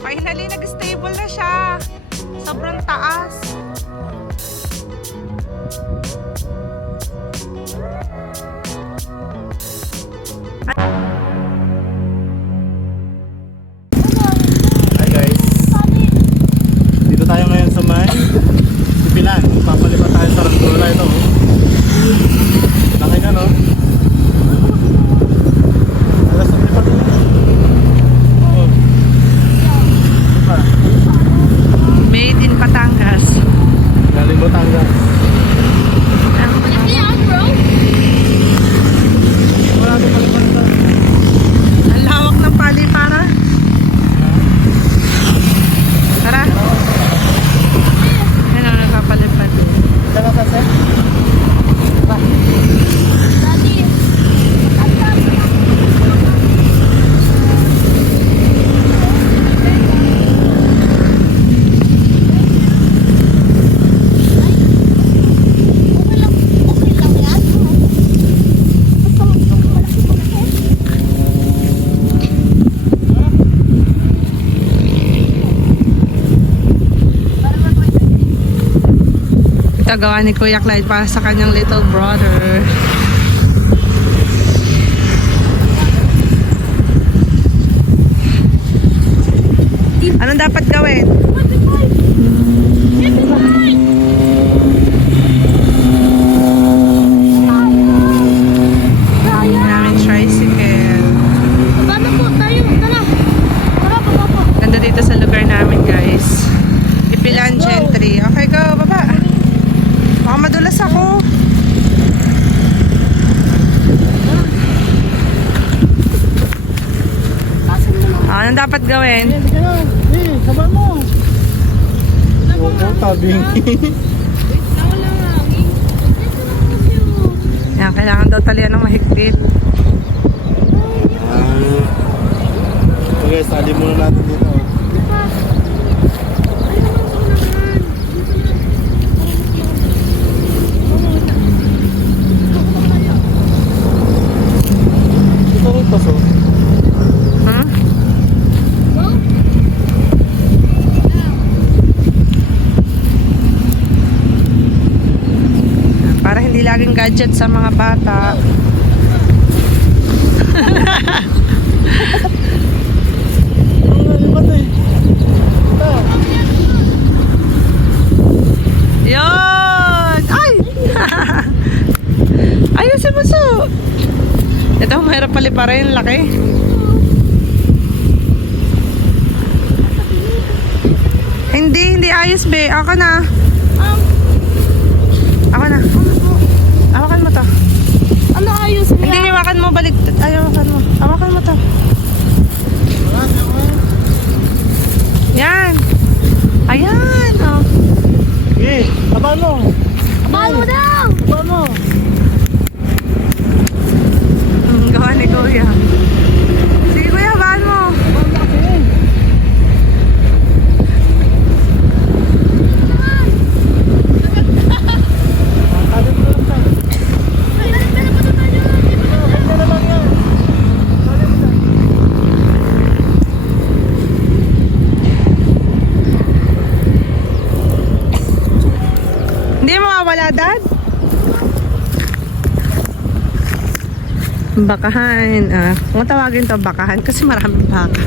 Finally, nag-stable na siya. Sobrang taas. Hi guys. Dito tayo ngayon sa may Sipilan. Papalipat tayo sa Ranggola ito. Laki nga no? Alas na lipat ito. Oh. Ito pa. Made in Batangas. Galing Batangas. Wala ito palipat ito. Ang lawak ng palipara. Tara. Yan ang nakapalipad. Dala ka sir? Ito gawa ni Kuya Clyde para sa kanyang little brother. Anong dapat gawin? Namin tricycle. Ganda dito sa lugar namin, guys. Ipilan Gentry. Okay, go, baba. Baka madulas ako. Anong dapat gawin? Hindi ka na. Sabar mo. Oo, tabing. Yan, kailangan daw talian ng mahigpit. Okay, sali muna natin dito. Ito rin paso. Hmm? Para hindi laging gadget sa mga bata. Yun! Ay! Ayusin mo so! Ito, mahirap paliparin. Laki. Hindi ayos, be. Ako na. Ako na. Hawakan mo to. Ano ayos Hindi, hawakan mo. Balik. Ay, hawakan mo. Hawakan mo to. Yan. Ayan. Oh. Okay, taban mo. Balo daw! Taban mo. Gawa ni Kuya. Sige, Kuya, hawakan mo. Hindi mawawala, Dad? Bakahan. Kung tawagin to bakahan kasi maraming baka.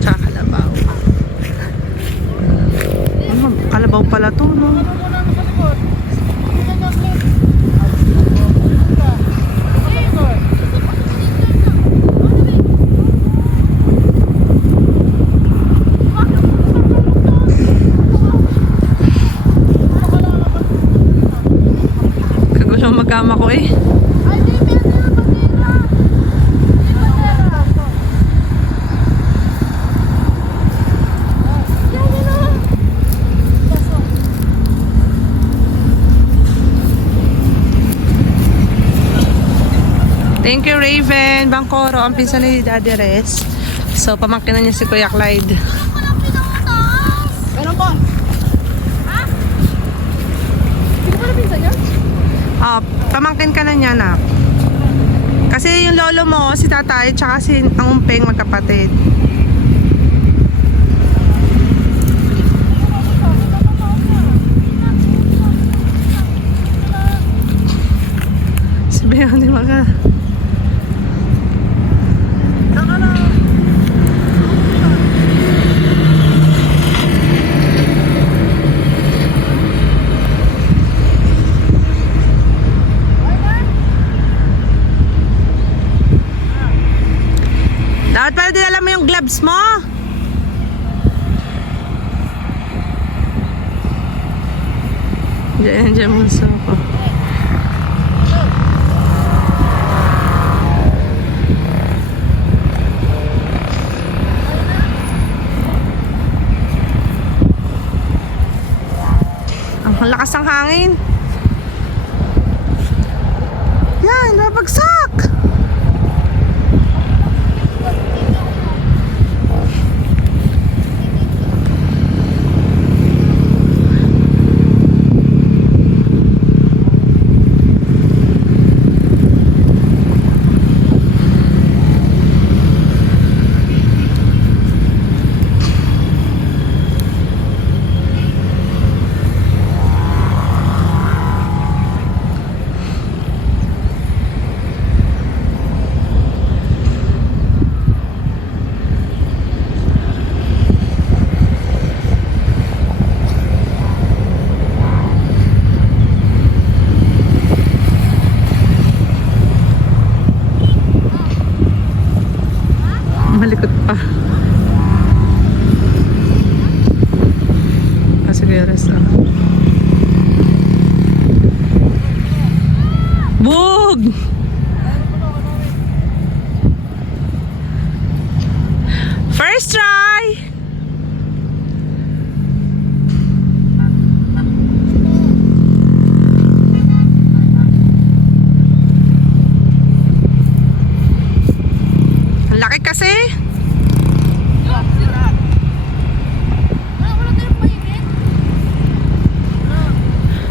Tsaka kalabaw. Kalabaw pala to, no? Kagulo magkama ko eh. Thank you, Raven. Bangkoro, ang pinsan ni Daddy Res. So, pamangkin na niya si Kuya Clyde. Meron po. Ha? Hindi ko na pinsan niya? Pamangkin ka na niya, na. Kasi yung lolo mo, si tatay, tsaka si ang umpeng magkapatid. gloves mo? Diyan mo sa ako. Ang lakas ng hangin. Yan, babagsak. Malikot pa. Sige, rest lang. Bug! First try! Ang laki kasi. Wala tayong mainit.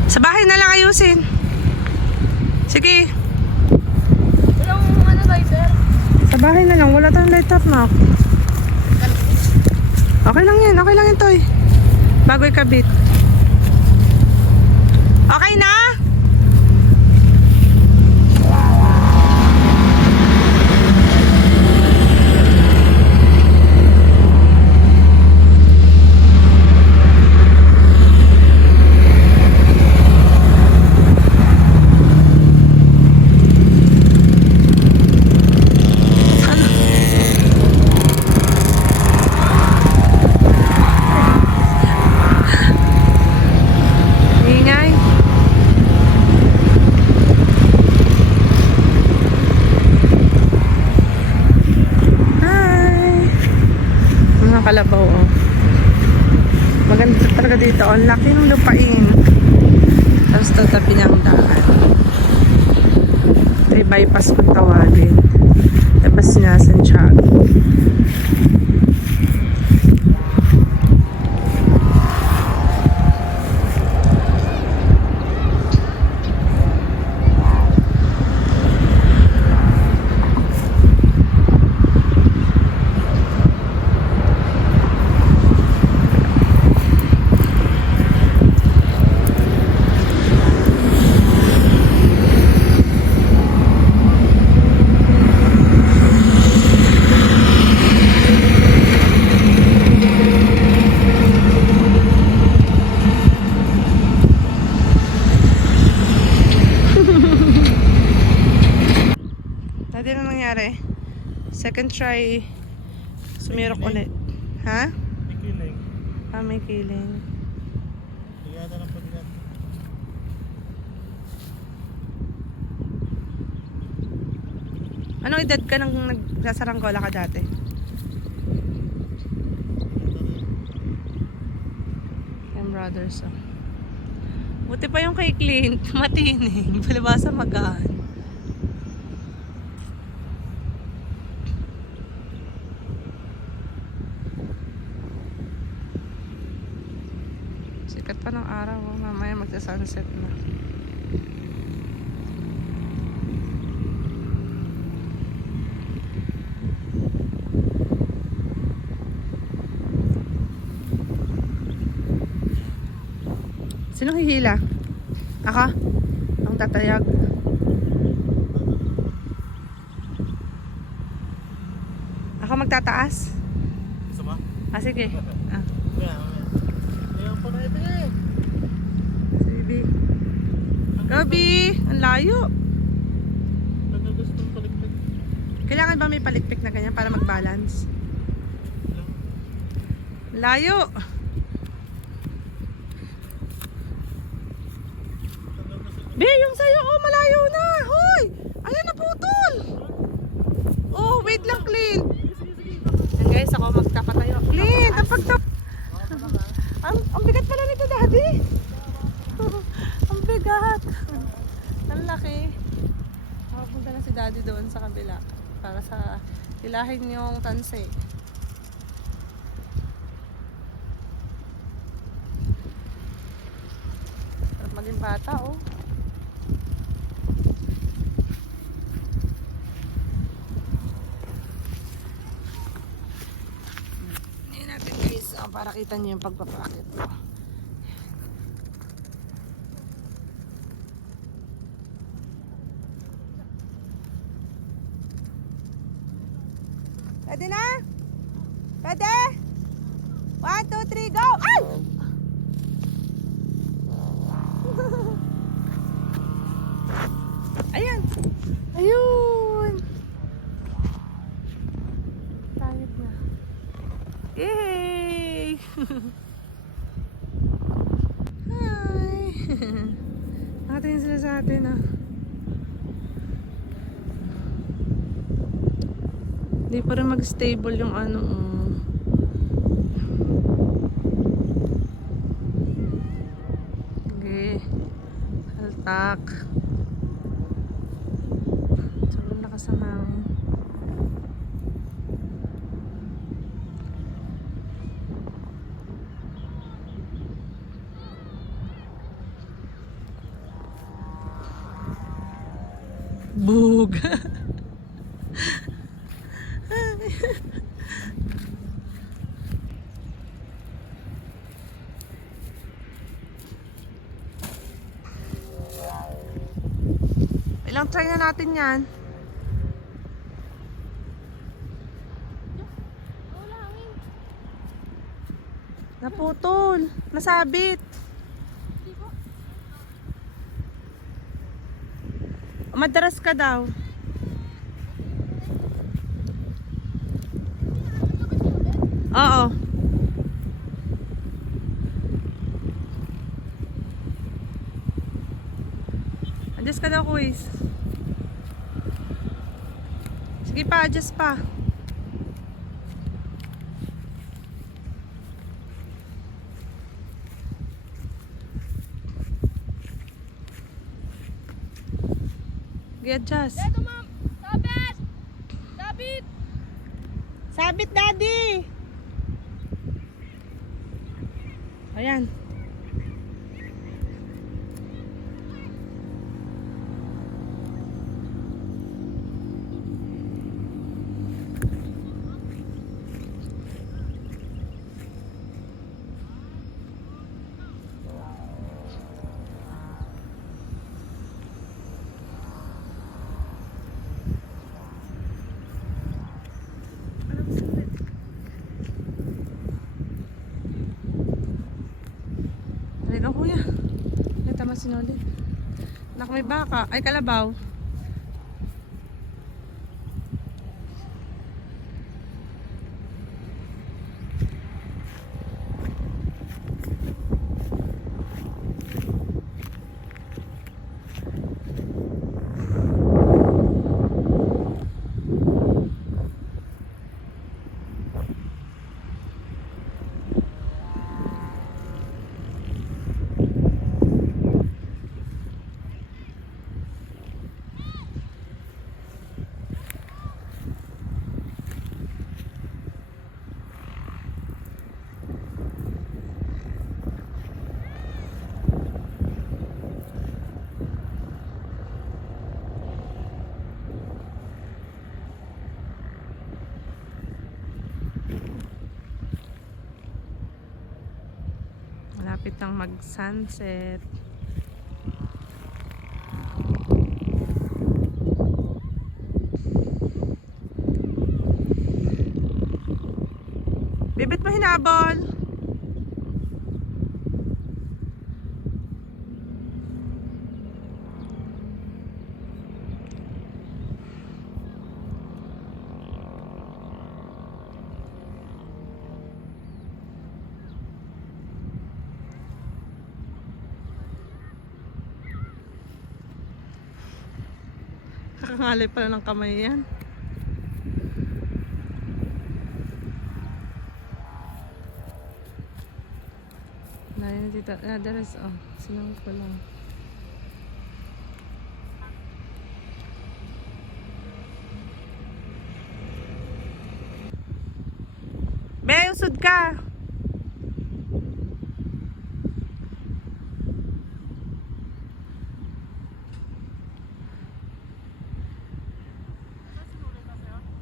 Sa bahay na lang ayusin. Sige. Walang ano lighter. Sa bahay na lang. Wala tayong lighter na. Okay lang yan. Okay lang yan, Toy. Bago ikabit. Okay na? Ingay. Hi. Mga kalabaw, oh. Maganda talaga dito. Ang laki ng lupain. Tapos tatabi niyang daan. Ito yung bypass kung tawagin. Tapos niya Santiago. Dati na nangyari. Second try, sumirok ulit. Ha? May kiling. Ah, may kiling. Ligada ng pagkat. Anong edad ka nang nagsasaranggola ka dati? Yan, brothers. Oh. Buti pa yung kay Clint. Matining. Palibasa magaan. Sikat pa ng araw. Oh. Mamaya magsa-sunset na. Sinong hihila? Ako? Ang tatayag. Ako magtataas? Gusto mo? Ah, sige. Ah, Kaya, ayaw pa na ito eh. sige. Gabi! Ang layo. Tagal gusto ng palikpik. Kailangan ba may palikpik na ganyan para mag-balance? Layo. Be, yung sayo, oh, malayo na. Hoy! Ayan na putol. Oh, wait lang, Clint. Yan guys, ako magtapatayo. Clint, ang pagtap... ang bigat pala nito, Daddy. Ang bigat. Ang laki. Makapunta na si Daddy doon sa kabila para sa ilahin yung tanse. Sarap maging bata, oh. Ngayon natin guys, para kita niyo yung pagpapakit ko. Pwede na? Pwede? 1, 2, 3, go! Ay! Ayan! Ayun! Tayot na. Yay! Hi! Nakatingin sila sa atin, ah. Hindi pa rin mag-stable yung ano. Okay. Haltak. Sobrang lakas ang hangin. Bug. Ilang try na natin yan. Wala hangin. Naputol. Nasabit. Di ba? Madaras ka daw. Oo. Adjust ka daw, quiz. Sige pa, adjust pa. Sige, adjust. Dito, ma'am. Sabit! Sabit! Sabit, Daddy! Ayan. Halika, kuya. Ito masinulid. Nak, may baka. Ay, kalabaw. Malapit nang mag-sunset. Bibit mo hinabol? Kakangalay pala ng kamay yan. Nahin tita. Daras, oh. Sinang ko lang. Be, usod ka!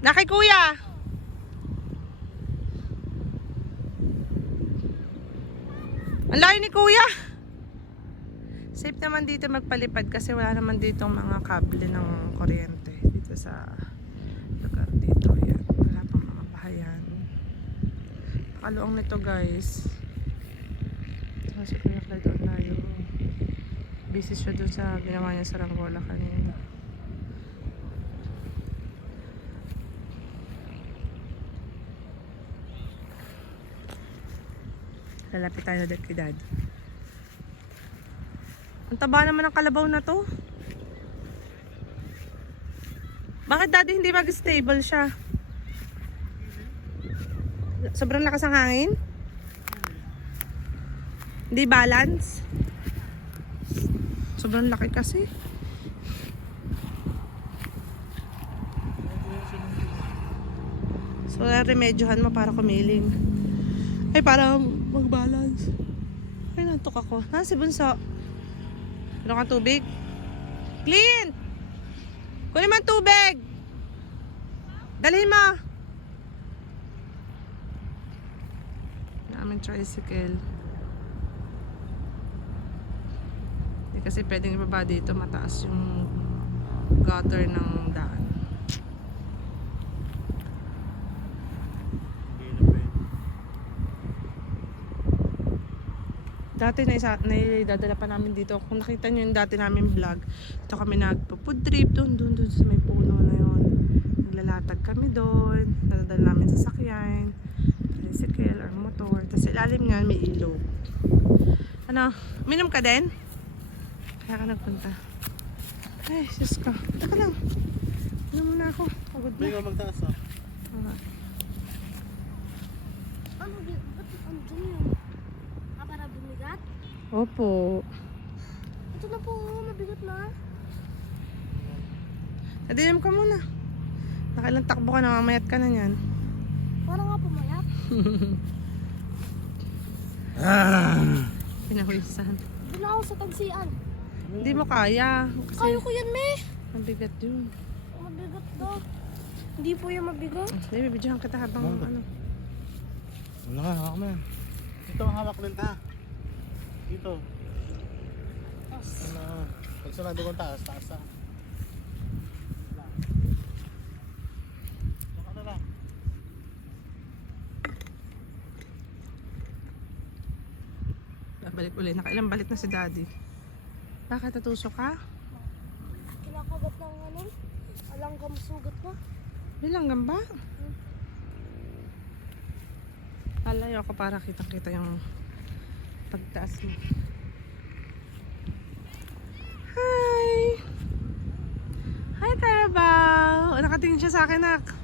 Na kay kuya! Ang layo ni kuya! Safe naman dito magpalipad kasi wala naman dito mga kable ng kuryente dito sa lugar dito. Yan. Wala pang mga bahayan. Nakaluang nito guys. Kasi kuya Clyde doon layo. Busy siya doon sa ginawa niya sa Rangola kanina. Lalapit tayo dito kay Dad. Ang taba naman ng kalabaw na to. Bakit Daddy hindi mag-stable siya? Sobrang lakas ang hangin? Hindi balance? Sobrang laki kasi. So, remedyohan mo para kumiling. Ay, para mag-balance. Ay, nantok ako. Ha, si Bunso? Ano ka tubig? Clint! Kunin mo ang tubig! Dalhin mo! Namin tricycle. Hindi kasi pwedeng ibaba dito. Mataas yung gutter ng daan. Dati naidadala pa namin dito. Kung nakita nyo yung dati namin vlog, dito kami nagpo-food trip doon sa may puno na yun. Naglalatag kami doon. Nadadala namin sa sakyan, tricycle or motor. Tapos ilalim nga may ilog. Ano? Minom ka din? Kaya ka nagpunta. Ay, sus ka. Taka lang. Minom muna ako. Pagod na. May ka magtaas ah. Ano dyan? Ba't ano dyan yun? Para bumigat? Opo. Ito na po, mabigat na. Nadilim ka muna. Nakailang takbo ka na, mamayat ka na yan. Para nga pumayat. Pinawisan. Doon ako sa tagsian. Hindi mo kaya. Kasi Kaya ko yan, me. mabigat yun. Mabigat daw. Hindi po yung mabigat. Hindi, bibidyohan kita habang ano. Ano nga, hawak mo yan. Ito ang hawak din ta. Dito. Ano, pag sarado kong taas ah. Baka na lang. Babalik ulit. Nakailang balik na si Daddy. Bakit natusok ka? Kinakagat ng ano? Alanggam sugat na. Bilang gamba? Lalayo ako para kitang-kita yung pagtaas mo. Hi! Hi, Carabao! Nakatingin siya sa akin, nak.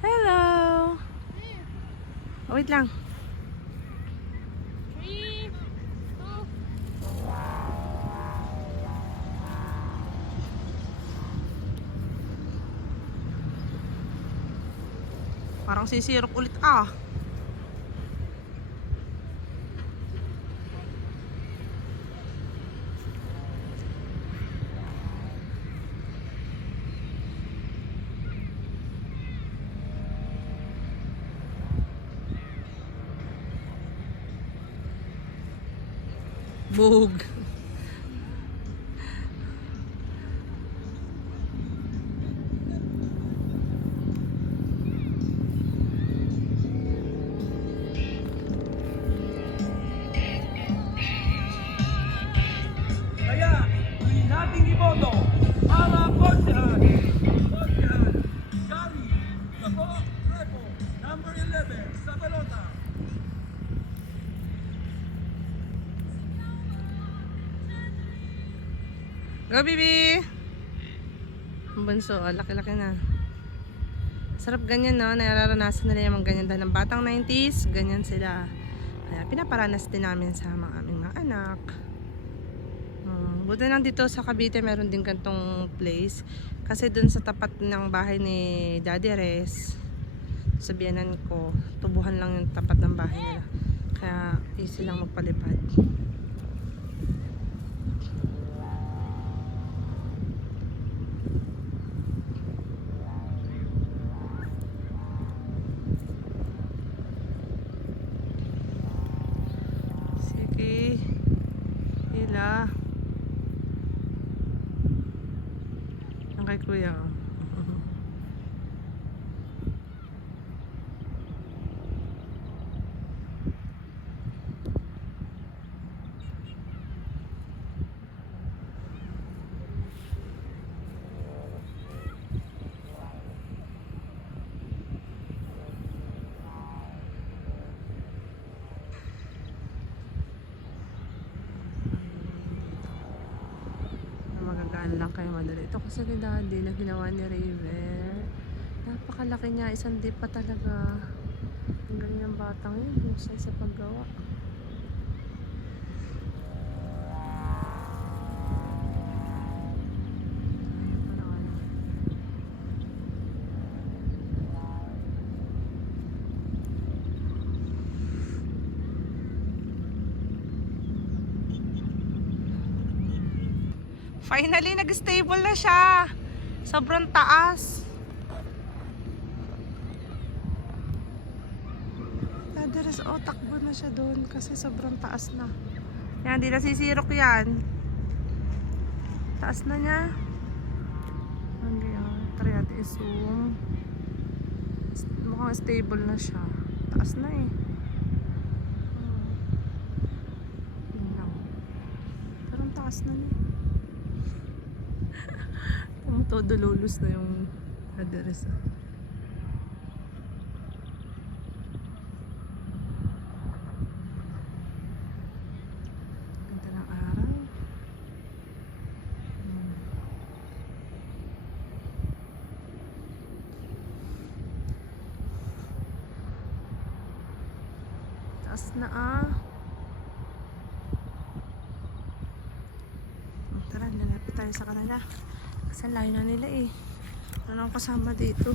Hello! Oh, wait lang. 3, 2, Parang sisirok ulit ah. Bug. Kaya, tuloy nating iboto para Konsehan. Konsehan, Gary, Gabo, Repo, number 11, sa pelota. Go, baby! bunso. Oh, laki-laki na. Sarap ganyan, no? Nararanasan nila yung mga ganyan. Dahil ng batang 90s, ganyan sila. Kaya pinaparanas din namin sa mga aming mga anak. Buti lang dito sa Cavite, meron din kantong place. Kasi dun sa tapat ng bahay ni Daddy Res, sa biyanan ko, tubuhan lang yung tapat ng bahay nila. Kaya easy lang magpalipad. Sige. Hila. Ang kay kuya. Magagaan lang kayo madali. Ito kasi ni Daddy na ginawa ni River. Napakalaki niya. Isang dip pa talaga. Ang galing ng batang yun. Husay sa paggawa. Finally, nag-stable na siya. Sobrang taas. Dadaras, oh, takbo na siya doon kasi sobrang taas na. Yan, di na sisirok yan. Taas na niya. Hindi, try natin i-zoom. Mukhang stable na siya. Taas na eh. Yun lang. Parang taas na niya. Todo lulus na yung address. Ganda ng araw. Taas na Tara, lalapit tayo sa kanila. Kasi layo na nila eh. Wala nang kasama dito.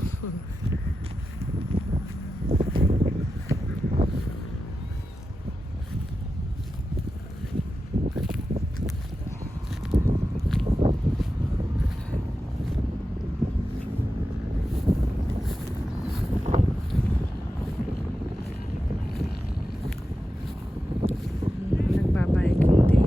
Nagbabiking din.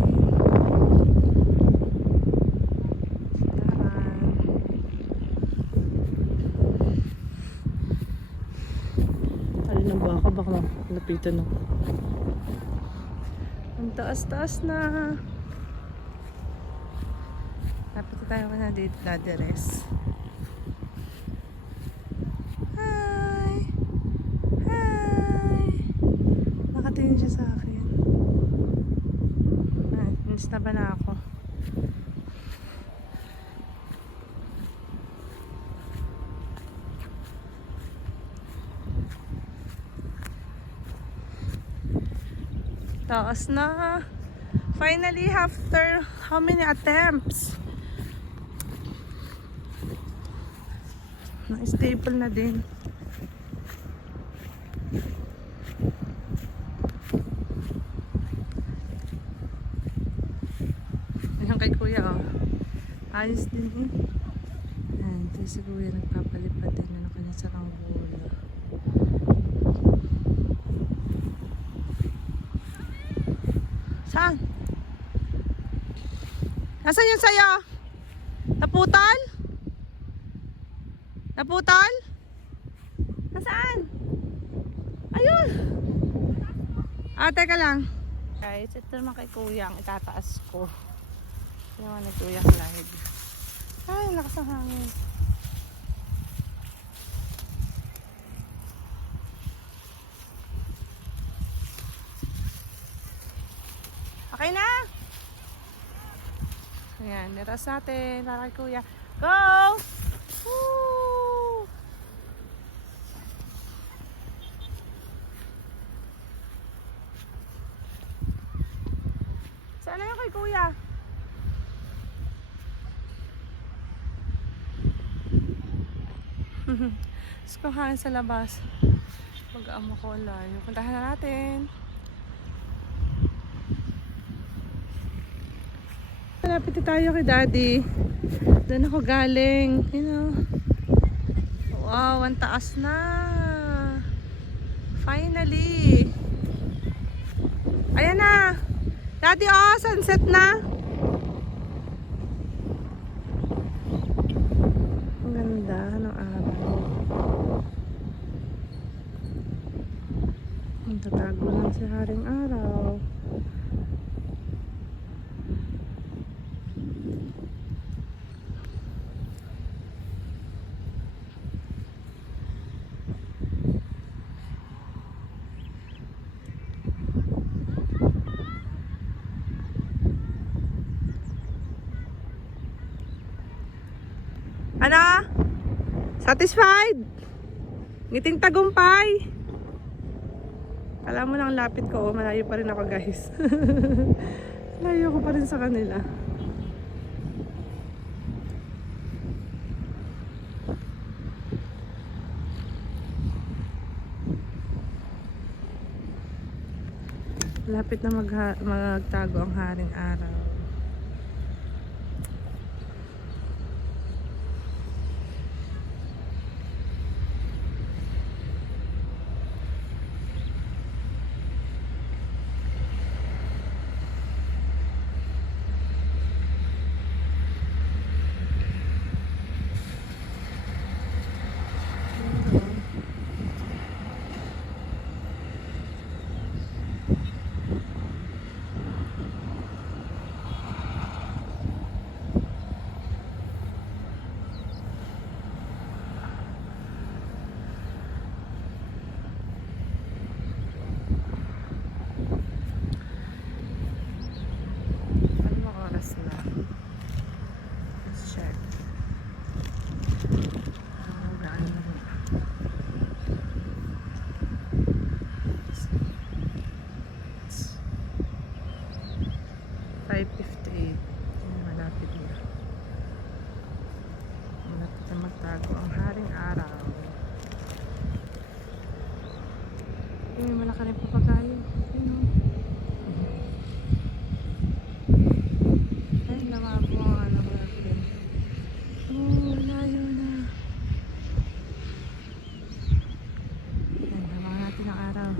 Baka lapitan ako. Ang taas-taas na. Lapit tayo na dito, Daddy Res. Hi! Hi! Nakatingin siya sa akin. Inis na ba na ako? Taas na. Finally, after how many attempts? Na-stable na din. Ayan kay kuya, oh. Ayos din eh. Ayan, ito si kuya nagpapalipad din na kanya sa rangbola. Saan? Nasaan yung sayo? Naputol? Naputol? Nasaan? Ayun! Teka lang. Guys, ito naman kay kuya ang itataas ko. Ito naman ni kuya live. Ay, lakas ng hangin. Okay na? Ayan, niras natin. Para kay kuya. Go! Woo! Saan na yun kay kuya? Gusto ko hangin sa labas. Mag-aamo ko ang layo. Puntahan na natin. Malapit na tayo kay Daddy. Doon ako galing. You know. Wow, ang taas na. Finally. Ayan na. Daddy, oh, sunset na. Ang ganda ng araw. Ang tatago lang si Haring Araw. Ano? Satisfied? Ngiting tagumpay? Alam mo lang lapit ko, oh, malayo pa rin ako guys. Malayo ko pa rin sa kanila. Lapit na magtago ang Haring Araw. Let's check. Malapit na. Malapit na magtago ang Haring Araw. May malaki rin papagayo. Ay, lamabo ang ano ko natin. Oh, layo na. Yan, habangan natin ang araw.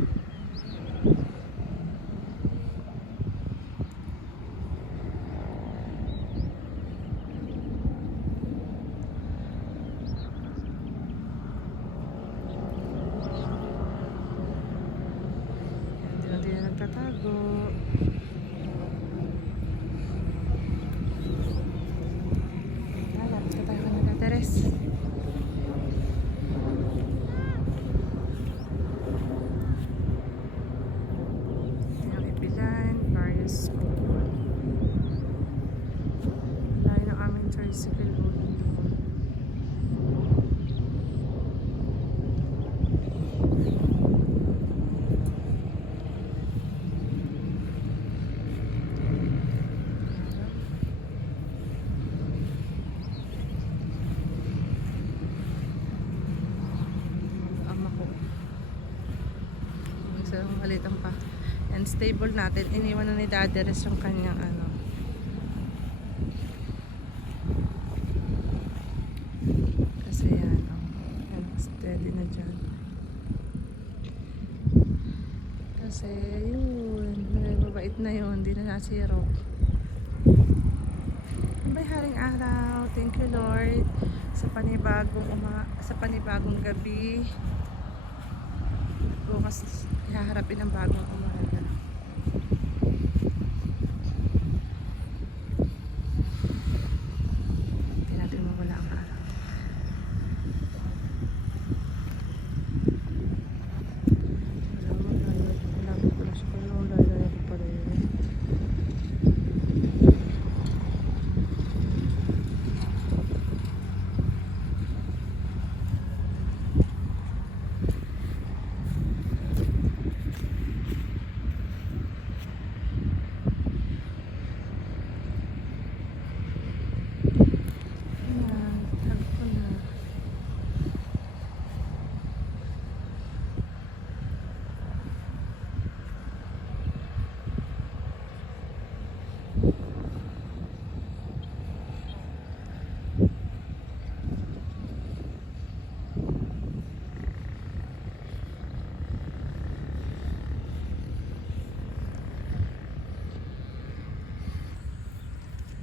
Hindi na nagtatago. Lapit na tayo kanila, Teres. Ang Ipilan, various school. Layo ng aming tricycle road. So, malitan pa. And stable natin. Iniwan na ni Daddy Res yung kanyang ano. Kasi yan, oh. Yan, steady na dyan. Kasi yun, mabait na yun. Hindi na nasiro. May Haring Araw. Thank you, Lord. Sa panibagong gabi. Bukas haharapin ang bagong umaga. Hindi natin mawala ang araw. Wala mo pala siya pala. Wala ko pala yun.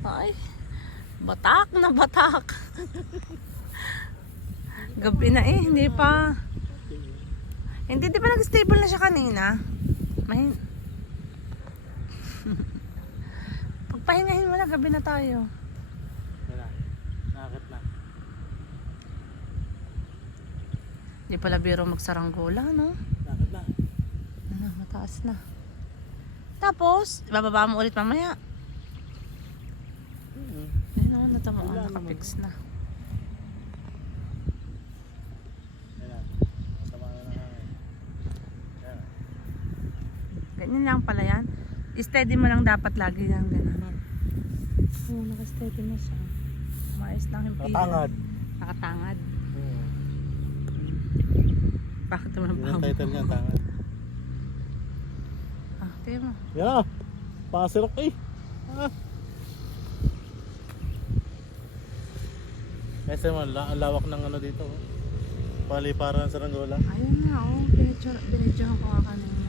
Ay, batak na batak. Gabi na eh, hindi pa. Hindi, di ba nag-stable na siya kanina? May... Pagpahingahin mo na, gabi na tayo. Yan na. Nakakit na. Hindi pala biro magsaranggola, no? Nakakit na. Ano, mataas na. Tapos, bababa mo ulit mamaya. Ayun o, natamaan, Wala nakapix na. Yan na. Masama na hangin. Yan. Ganyan lang pala yan. Steady mo lang dapat lagi yan. Ganun. Oo, naka-steady na siya. Maayos lang yung pila. Nakatangad. Nakatangad. Bakit naman Yun ba? ang title niya, tangad. Ah, tingnan mo. Yan na. Pasirok eh. Ah. Kasi mo, ang lawak ng ano dito. Oh. Paliparan sa Ranggola. Ayun nga, oh. Binidyohan ko nga kanina.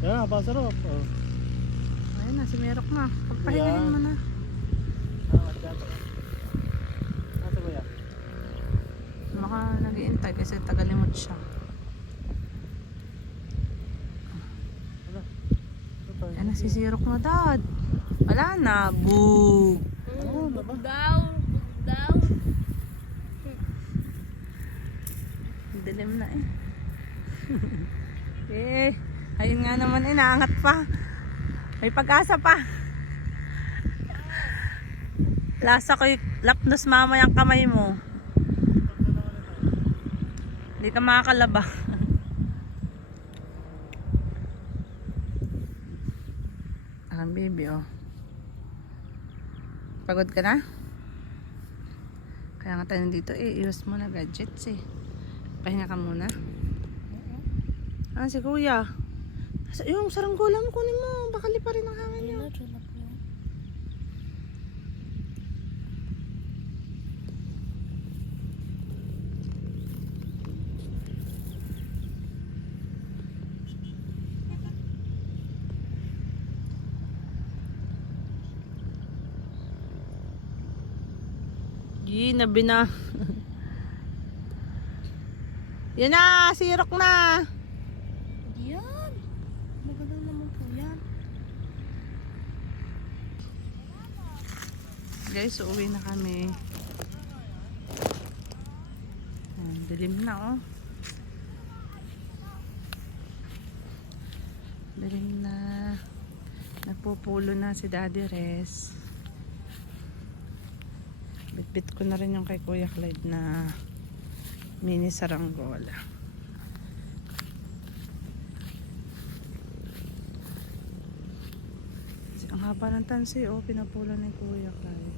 Yan na, pasirok. Oh. Ayun na, si Merok na. Pagpahingahin mo na. Nasa kuya? Baka nag-iintay kasi tagalimot siya. Ay, nasisirok na, Dad. Wala na. Boo! Ano na ba? Daw. Dilim na eh. Eh, ayun nga naman eh, naangat pa. May pag-asa pa. Lasa ko'y lapnos mama yung kamay mo. Hindi ka makakalaba. Ang baby oh. Pagod ka na? Kaya nga tayo nandito eh, iwas mo na gadgets eh. Pahinga ka muna. Ah, si kuya. Yung saranggola mo kunin mo. Baka lipa rin ang hangin niyo. Nabi na. Yan na, sirok na. Yan. Maganda naman po yan. Guys, uuwi na kami. Ayan, dilim na oh. Dilim na. Nagpupulo na si Daddy Res. Bitbit ko na rin yung kay Kuya Clyde na mini saranggola. Ang haba ng tansi oh, pinapulo ni Kuya Clyde.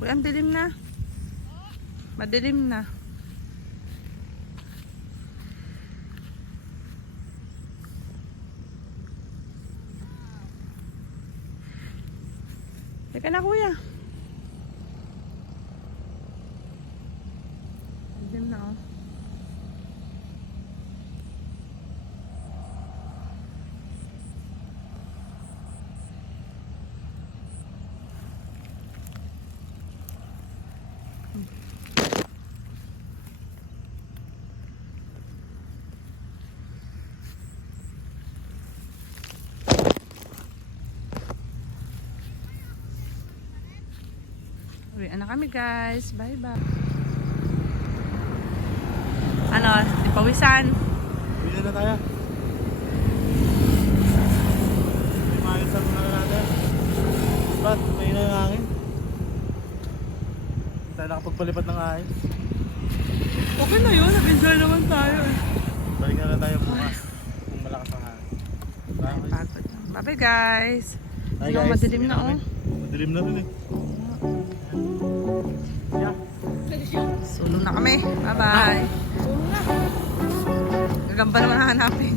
Uy, ang dilim na. Madilim na. Teka na kuya. Dilim na oh. Uwi na kami guys. Bye bye. Ano? Ipawisan. Uwi na tayo. May maalisan muna natin. Ba't? May na yung hangin. Hindi tayo nakapagpalipat ng ayos. Okay na yun. Nag-enjoy naman tayo. Balik na tayo bukas. Kung malakas ang hangin. Pagod. Bye bye guys. Hi Ano, guys. madilim Uwi na kami. oh. Madilim na rin eh. Yeah. Sulong na kami. Bye bye. Gagamba naman hanapin.